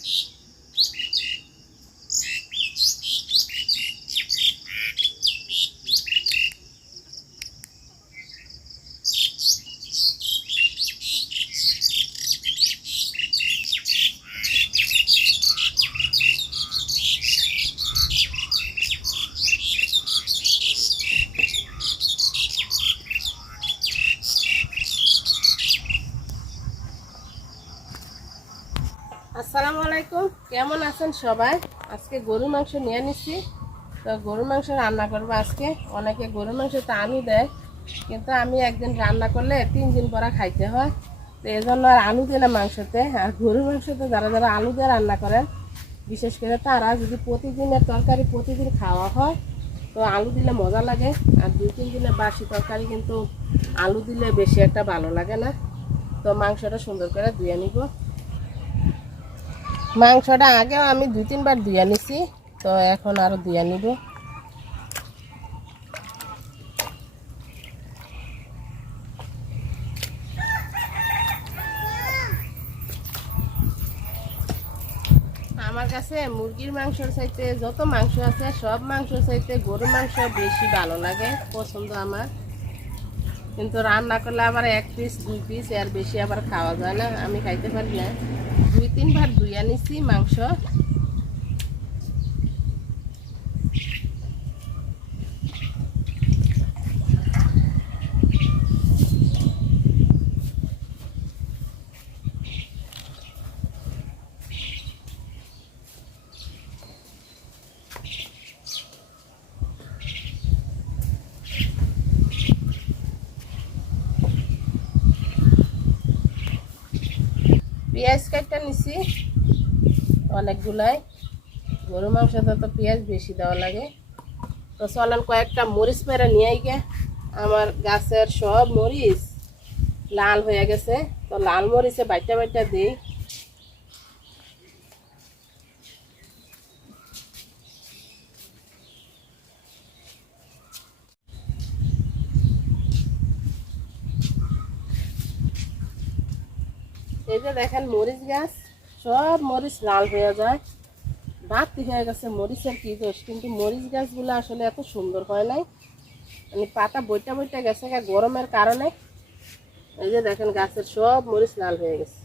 আসসালামু আলাইকুম। কেমন আছেন সবাই? আজকে গরু মাংস নিয়ে নিচ্ছি তো গরু মাংস রান্না করব আজকে। অনেকে গরু মাংস তো আলু দেয় কিন্তু আমি একদিন রান্না করলে তিন দিন পরা খাইতে হয়। তো এই জন্য আর আলু না মাংসতে। আর গরু মাংসতে যারা যারা আলু দিয়ে রান্না করেন, বিশেষ করে তারা যদি প্রতিদিনের তরকারি প্রতিদিন খাওয়া হয়, তো আলু দিলে মজা লাগে। আর দুই, তিন দিনের বাসি তরকারি কিন্তু আলু দিলে বেশি একটা ভালো লাগে না। তো মাংসটা সুন্দর করে ধুয়ে নিব। মাংসটা আগেও আমি দুই তিনবার ধুয়ে নিছি, তো এখন আরও ধুয়ে নিব। আমার কাছে মুরগির মাংসর চাইতে যত মাংস আছে, সব মাংস চাইতে গরু মাংস বেশি ভালো লাগে, পছন্দ আমার। কিন্তু রান্না করলে আবার এক পিস দুই পিস এর বেশি আবার খাওয়া যায় না, আমি খাইতে পারি না। দুই তিন ভাত ধুইয়া নিছি মাংস। পেঁয়াজ কাটটা নিছি। অনেকগুলাই গরু মাংসতে তো পেঁয়াজ বেশি দেওয়া লাগে। তো চলেন কয়েকটা মরিচ মেরে নিয়ে গে আমার গাছের সব মরিচ লাল হয়ে গেছে। তো লাল মরিচে বাইটা বাইটা দিই। এই যে দেখেন মরিচ গাছ। সব মরিচ লাল হয়ে যায়। বাড়তি হয়ে গেছে মরিচের কি দোষ? কিন্তু মরিচ গাছগুলো আসলে এত সুন্দর হয় নাই। মানে পাতা বইটা বইটা গেছে গরমের কারণে। এই যে দেখেন গাছের সব মরিচ লাল হয়ে গেছে।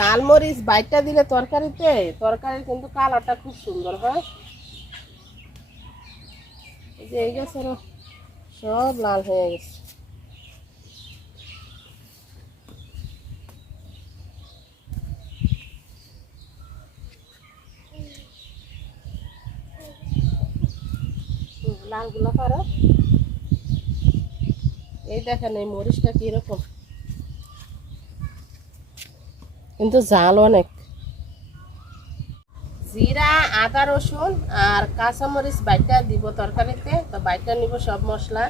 লাল মরিচ বাইটটা দিলে তরকারিতে, তরকারির কিন্তু কালারটা খুব সুন্দর হয়। এই যে এই গাছেরও সব লাল হয়ে গেছে। লালগুলো করো এই দেখেন, এই মরিচটা কীরকম। কিন্তু জাল অনেক। জিরা, আদা, রসুন আর কাঁচামরিচ বাইটা দিব তরকারিতে। তো বাইটা নিব সব মশলা।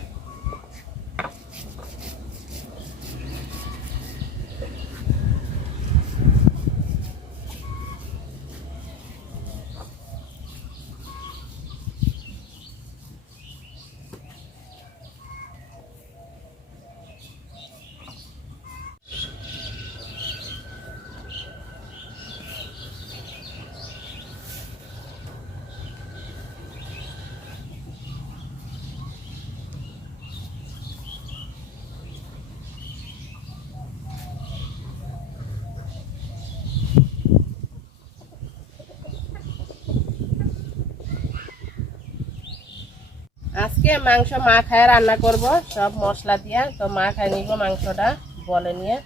আজকে মাংস মা খায় রান্না করব, সব মশলা দিয়ে। তো মা খায় নিব মাংসটা, বলে নিয়ে।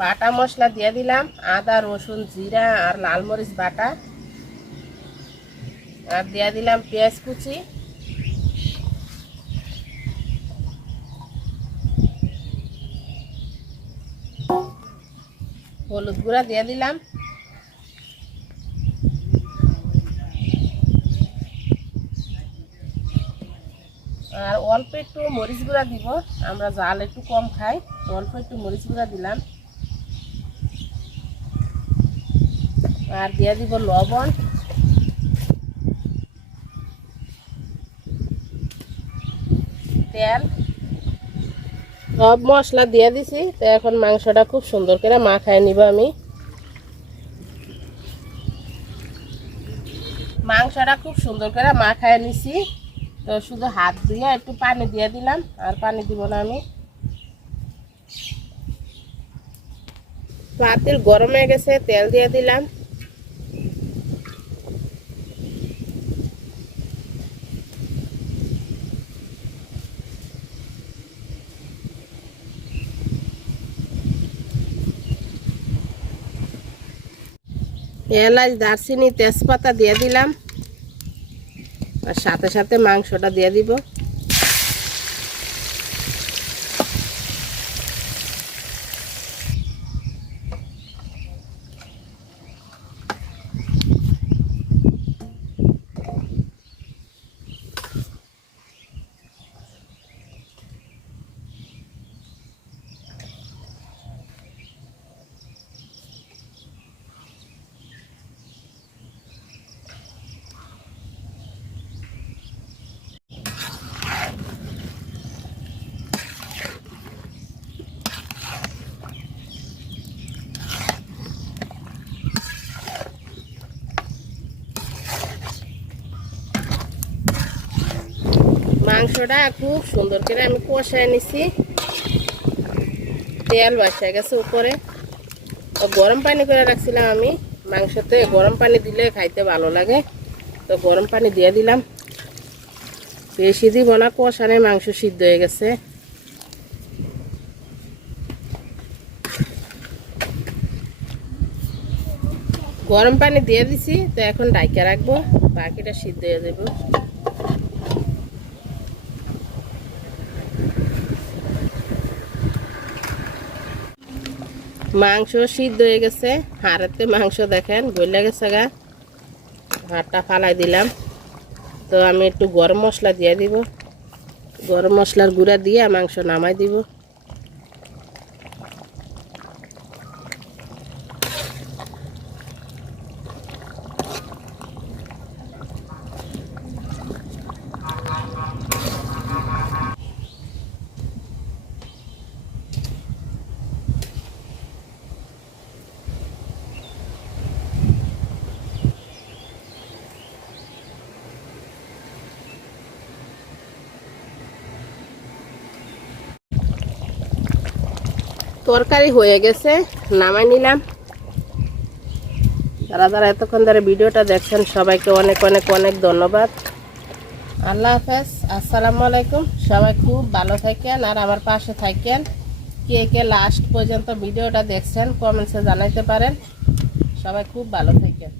বাটা মশলা দিয়ে দিলাম, আদা, রসুন, জিরা আর লাল মরিচ বাটা। আর দিয়ে দিলাম পেঁয়াজ কুচি। হলুদ গুঁড়া দিয়ে দিলাম। আর অল্প একটু মরিচ গুঁড়া দিব। আমরা জাল একটু কম খাই অল্প একটু মরিচ গুঁড়া দিলাম। আর দিয়ে দিব লবণ। তেল। সব মশলা দিয়ে দিছি, তো এখন মাংসটা খুব সুন্দর করে মাখায় নিব আমি। মাংসটা খুব সুন্দর করে মাখায় নিছি। তো শুধু হাত দিয়ে একটু পানি দিয়ে দিলাম, আর পানি দিব না আমি। পাতিল গরম হয়ে গেছে, তেল দিয়ে দিলাম। এলাচ, দারচিনি, তেজপাতা দিয়ে দিলাম। আর সাথে সাথে মাংসটা দিয়ে দিব। মাংসটা খুব সুন্দর করে আমি কষায় নিছি। তেল বসে গেছে উপরে। গরম পানি করে রাখছিলাম আমি। মাংসতে গরম পানি দিলে খাইতে ভালো লাগে। তো গরম পানি দিয়ে দিলাম। বেশি দিব না, কষানে মাংস সিদ্ধ হয়ে গেছে। গরম পানি দিয়ে দিছি, তো এখন ডাইকা রাখব, বাকিটা সিদ্ধ হয়ে যাব। মাংস সিদ্ধ হয়ে গেছে। হাড়েতে মাংস দেখেন, গলে গেছে গা। হাড়টা ফালাই দিলাম। তো আমি একটু গরম মশলা দিয়ে দিব। গরম মশলার গুঁড়া দিয়ে মাংস নামাই দিব। তরকারি হয়ে গেছে, নামাই নিলাম। যারা যারা এতক্ষণ ধরে ভিডিওটা দেখছেন, সবাইকে অনেক অনেক অনেক ধন্যবাদ। আল্লাহ হাফেজ, আসসালামু আলাইকুম। সবাই খুব ভালো থাকেন আর আমার পাশে থাকেন। কে কে লাস্ট পর্যন্ত ভিডিওটা দেখছেন কমেন্টসে জানাইতে পারেন। সবাই খুব ভালো থাকেন।